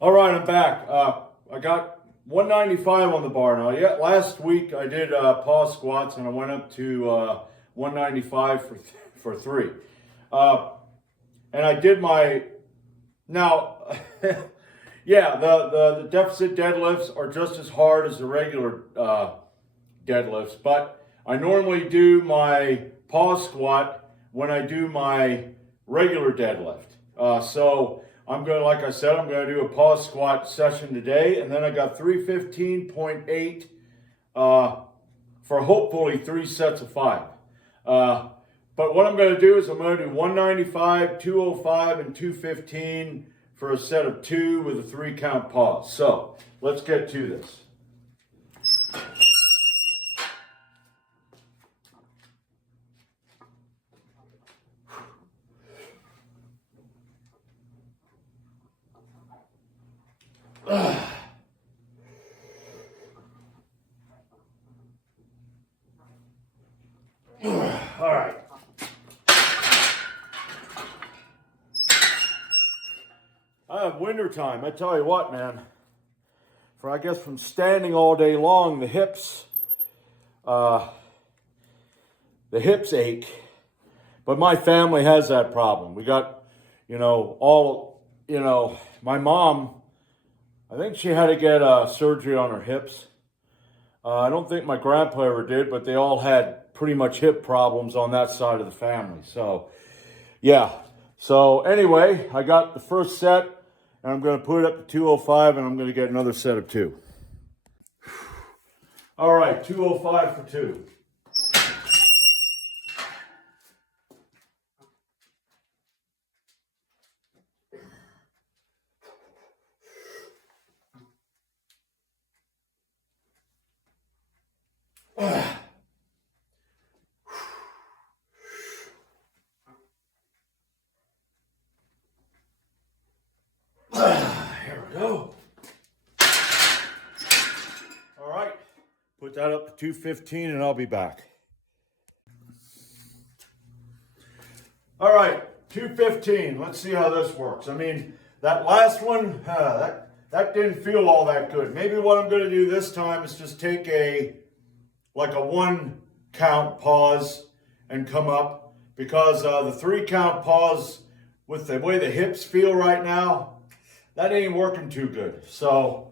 All right, I'm back. I got 195 on the bar now. Yeah, last week I did pause squats and I went up to 195 for three. Uh, and I did my now. Yeah, the deficit deadlifts are just as hard as the regular deadlifts, but I normally do my pause squat when I do my regular deadlift. So I'm going to, like I said, I'm going to do a pause squat session today, and then I got 315.8 for hopefully 3 sets of 5. But what I'm going to do is I'm going to do 195, 205, and 215 for a set of 2 with a 3 count pause. So let's get to this. All right. I have winter time. I tell you what, man. I guess from standing all day long, the hips ache. But my family has that problem. We got, my mom. I think she had to get surgery on her hips. I don't think my grandpa ever did, but they all had pretty much hip problems on that side of the family. So, yeah. So anyway, I got the first set, and I'm going to put it up to 205, and I'm going to get another set of 2. All right, 205 for 2. Here we go. All right, put that up to 215 and I'll be back. All right, 215. Let's see how this works. I mean, that last one, that didn't feel all that good. Maybe what I'm going to do this time is just take a 1 count pause and come up, because the 3 count pause with the way the hips feel right now, that ain't working too good. So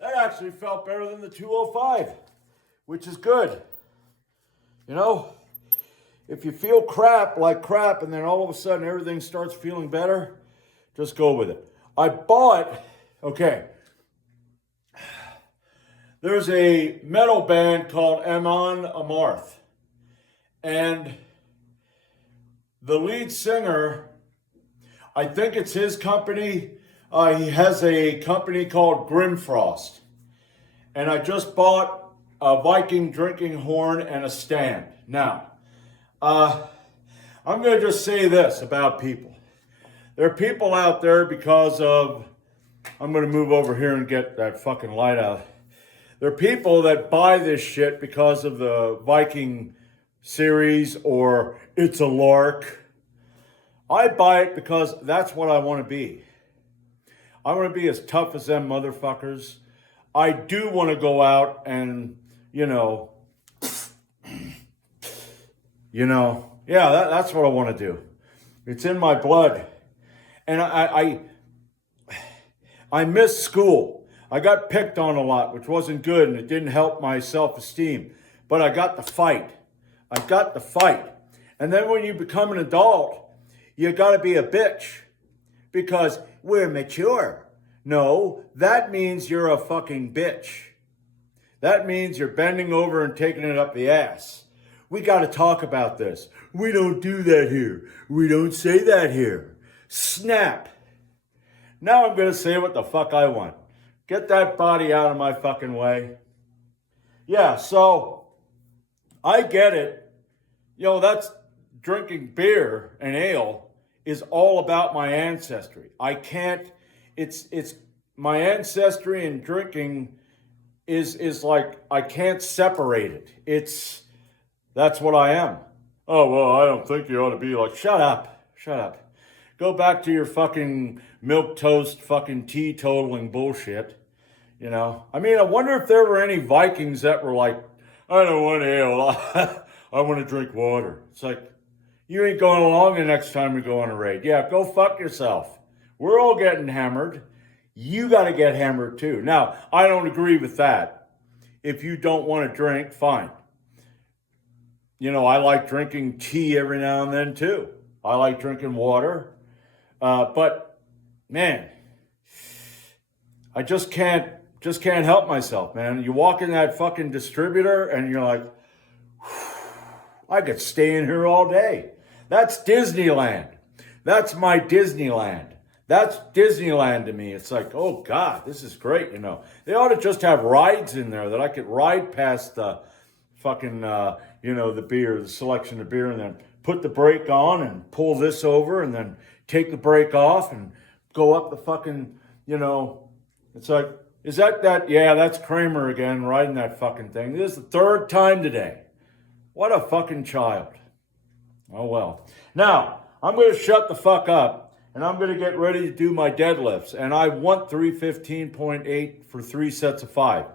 that actually felt better than the 205, which is good. You know, if you feel crap, and then all of a sudden everything starts feeling better, just go with it. I bought, there's a metal band called Amon Amarth, and the lead singer, I think it's his company. He has a company called Grimfrost. And I just bought a Viking drinking horn and a stand. Now, I'm going to just say this about people. There are people out there because of, I'm going to move over here and get that fucking light out. There are people that buy this shit because of the Viking series or it's a lark. I buy it because that's what I want to be. I want to be as tough as them motherfuckers. I do want to go out and, that's what I want to do. It's in my blood. And I missed school. I got picked on a lot, which wasn't good, and it didn't help my self-esteem. But I got the fight. And then when you become an adult, you got to be a bitch because we're mature. No, that means you're a fucking bitch. That means you're bending over and taking it up the ass. We got to talk about this. We don't do that here. We don't say that here. Snap. Now I'm going to say what the fuck I want. Get that body out of my fucking way. Yeah, so I get it. That's drinking beer and ale is all about my ancestry. I can't, it's my ancestry and drinking is like, I can't separate it. That's what I am. Oh, well, I don't think you ought to be like, shut up. Go back to your fucking milk toast, fucking teetotaling bullshit. I mean, I wonder if there were any Vikings that were like, I don't want ale, I want to drink water. It's like, you ain't going along the next time we go on a raid. Yeah, go fuck yourself. We're all getting hammered. You got to get hammered too. Now, I don't agree with that. If you don't want to drink, fine. I like drinking tea every now and then too. I like drinking water. But man, I just can't help myself, man. You walk in that fucking distributor and you're like, I could stay in here all day. That's Disneyland. That's my Disneyland. That's Disneyland to me. It's like, oh God, this is great. They ought to just have rides in there that I could ride past the fucking, the beer, the selection of beer, and then put the brake on and pull this over and then take the brake off and go up the fucking, it's like, is that? Yeah, that's Kramer again, riding that fucking thing. This is the third time today. What a fucking child. Oh well. Now, I'm going to shut the fuck up and I'm going to get ready to do my deadlifts. And I want 315.8 for 3 sets of 5.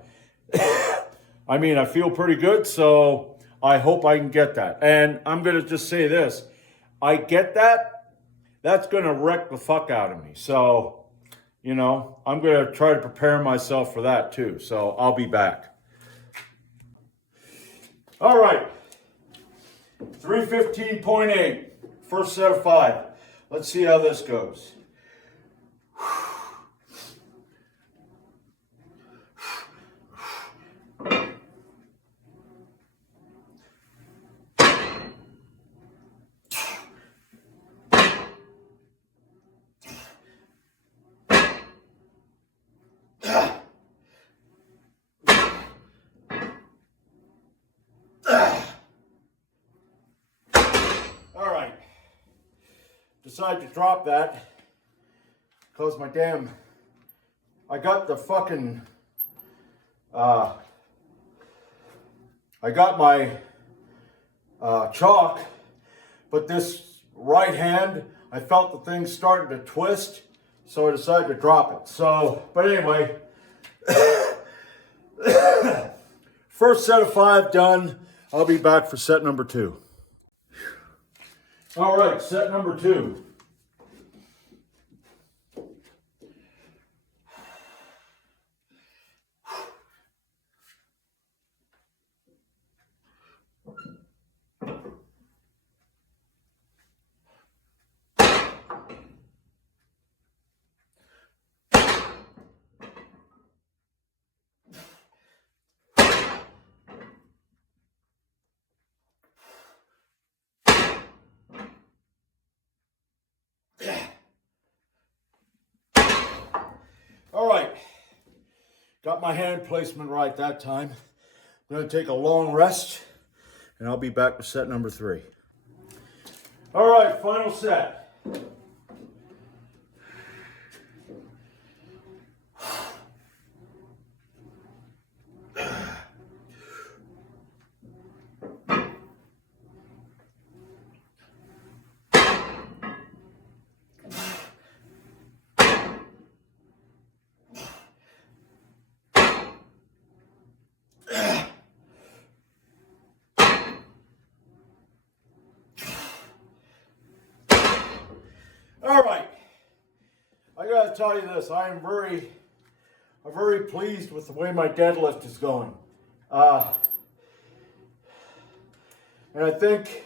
I mean, I feel pretty good, so I hope I can get that. And I'm going to just say this. I get that. That's going to wreck the fuck out of me. So, I'm going to try to prepare myself for that too. So I'll be back. All right. 315.8. First set of 5. Let's see how this goes. Decided to drop that because I got the fucking, I got my chalk, but this right hand, I felt the thing starting to twist, so I decided to drop it. So, but anyway, first set of 5 done. I'll be back for set number 2. All right, set number 2. All right, got my hand placement right that time. I'm going to take a long rest, and I'll be back with set number 3. All right, final set. All right, I gotta tell you this, I'm very pleased with the way my deadlift is going. And I think,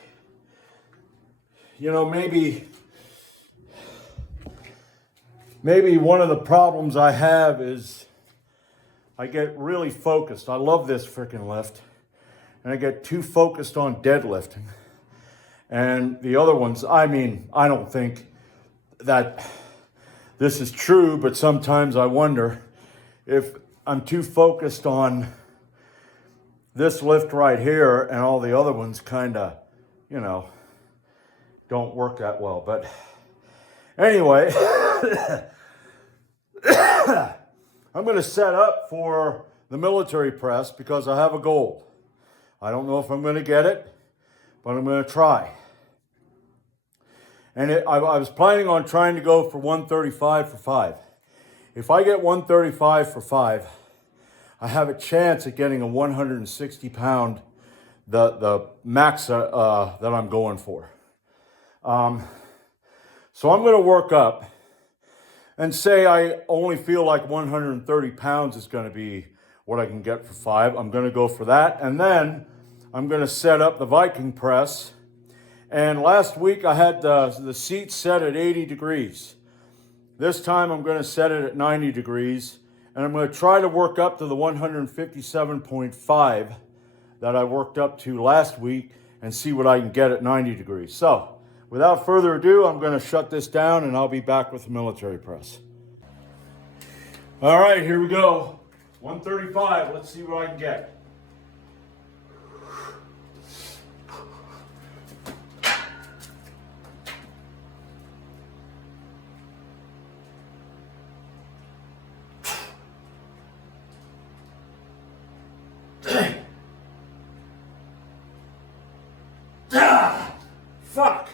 maybe one of the problems I have is I get really focused. I love this freaking lift. And I get too focused on deadlifting. And the other ones, I don't think that this is true, but sometimes I wonder if I'm too focused on this lift right here and all the other ones kind of, you know, don't work that well. But anyway, I'm going to set up for the military press because I have a goal. I don't know if I'm going to get it, but I'm going to try. And I was planning on trying to go for 135 for 5. If I get 135 for 5, I have a chance at getting a 160 pound, the max that I'm going for. So I'm going to work up and say I only feel like 130 pounds is going to be what I can get for 5. I'm going to go for that. And then I'm going to set up the Viking press. And last week I had the seat set at 80 degrees. This time I'm going to set it at 90 degrees. And I'm going to try to work up to the 157.5 that I worked up to last week and see what I can get at 90 degrees. So without further ado, I'm going to shut this down and I'll be back with the military press. All right, here we go. 135, let's see what I can get. Fuck.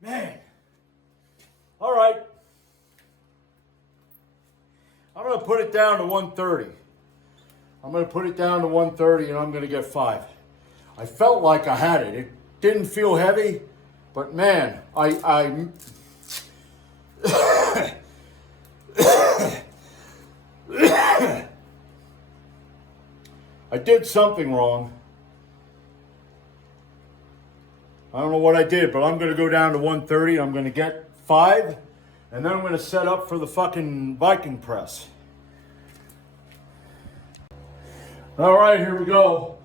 Man. All right. I'm going to put it down to 130. I'm going to put it down to 130 and I'm going to get 5. I felt like I had it. It didn't feel heavy, but man, I did something wrong. I don't know what I did, but I'm going to go down to 130. I'm going to get 5, and then I'm going to set up for the fucking Viking press. All right, here we go.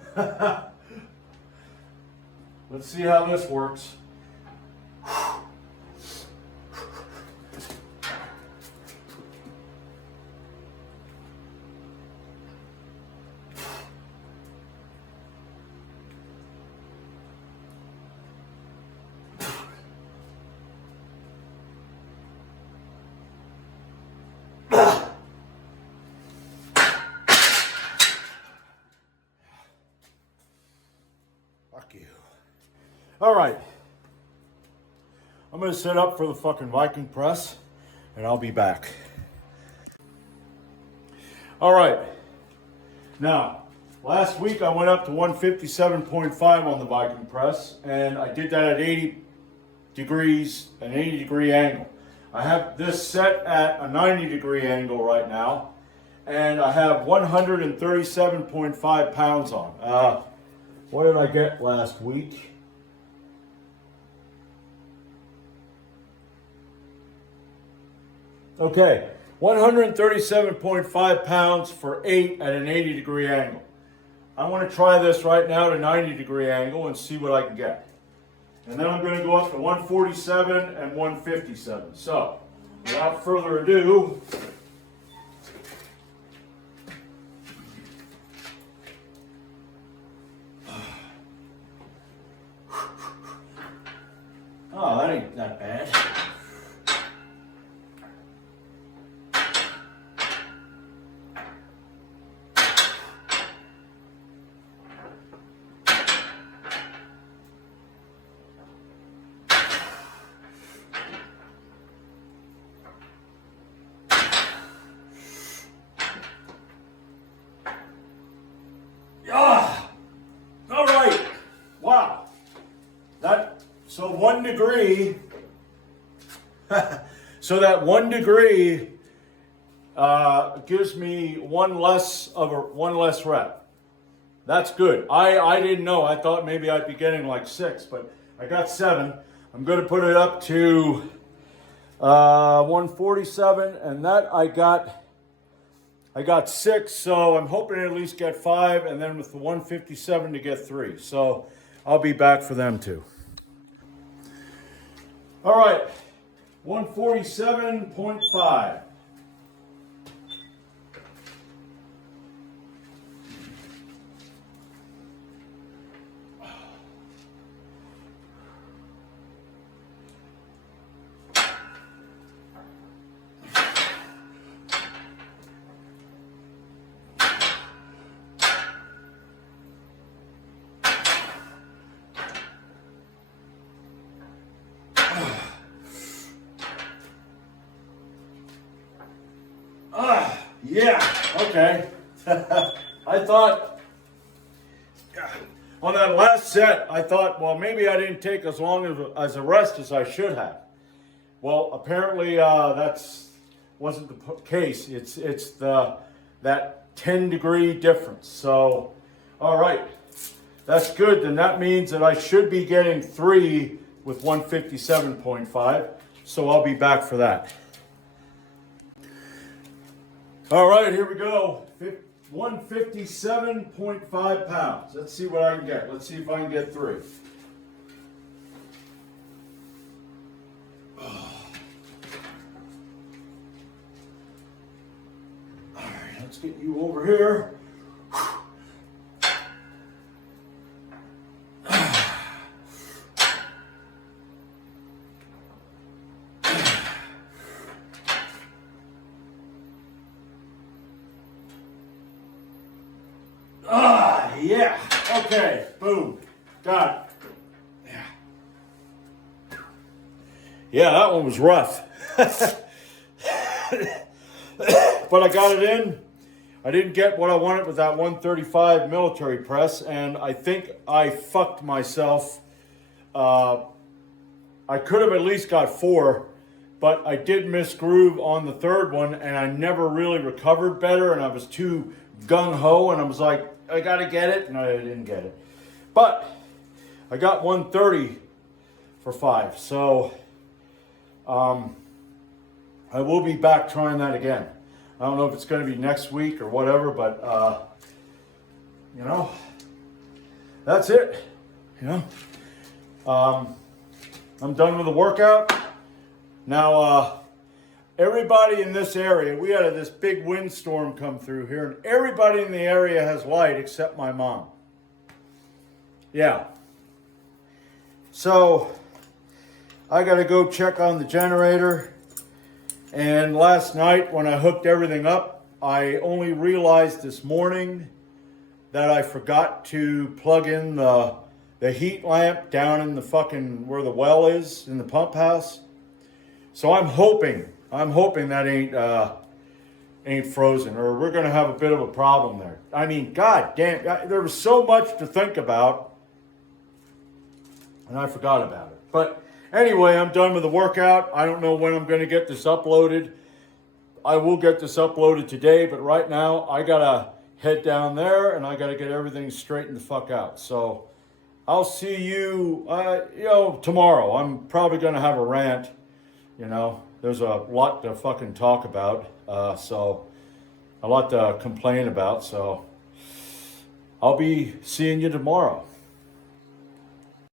Let's see how this works. Fuck you. All right. I'm going to set up for the fucking Viking press, and I'll be back. All right. Now, last week I went up to 157.5 on the Viking press, and I did that at 80 degrees, an 80 degree angle. I have this set at a 90 degree angle right now, and I have 137.5 pounds on. What did I get last week? Okay, 137.5 pounds for 8 at an 80 degree angle. I want to try this right now at a 90 degree angle and see what I can get. And then I'm going to go up to 147 and 157. So, without further ado, oh, that ain't that bad. All right. Wow. So 1 degree, so that 1 degree gives me one less rep. That's good. I didn't know. I thought maybe I'd be getting like 6, but I got 7. I'm going to put it up to 147, and that I got 6, so I'm hoping to at least get 5, and then with the 157 to get 3. So I'll be back for them too. All right, 147.5. Yeah, okay. I thought, on that last set, I thought, well, maybe I didn't take as long as a rest as I should have. Well, apparently that's wasn't the case. It's that 10-degree difference. So, all right, that's good. Then that means that I should be getting 3 with 157.5. So I'll be back for that. All right, here we go. 157.5 pounds. Let's see what I can get. Let's see if I can get 3. All right, let's get you over here. Yeah, okay, boom, got it. Yeah, that one was rough. But I got it in. I didn't get what I wanted with that 135 military press, and I think I fucked myself. I could have at least got 4, but I did miss groove on the third one, and I never really recovered better, and I was too gung-ho, and I was like, I gotta get it, and I didn't get it. But I got 130 for 5, so I will be back trying that again. I don't know if it's going to be next week or whatever, but you know, that's it. You know, I'm done with the workout. Now, everybody in this area, we had this big windstorm come through here, and everybody in the area has light except my mom. Yeah. So I got to go check on the generator. And last night when I hooked everything up, I only realized this morning that I forgot to plug in the heat lamp down in the fucking, where the well is in the pump house. So I'm hoping that ain't frozen, or we're gonna have a bit of a problem there. I mean, god damn, there was so much to think about, and I forgot about it. But anyway, I'm done with the workout. I don't know when I'm gonna get this uploaded. I will get this uploaded today, but right now I gotta head down there and I gotta get everything straightened the fuck out. So I'll see you, tomorrow. I'm probably gonna have a rant, There's a lot to fucking talk about, so a lot to complain about. So I'll be seeing you tomorrow.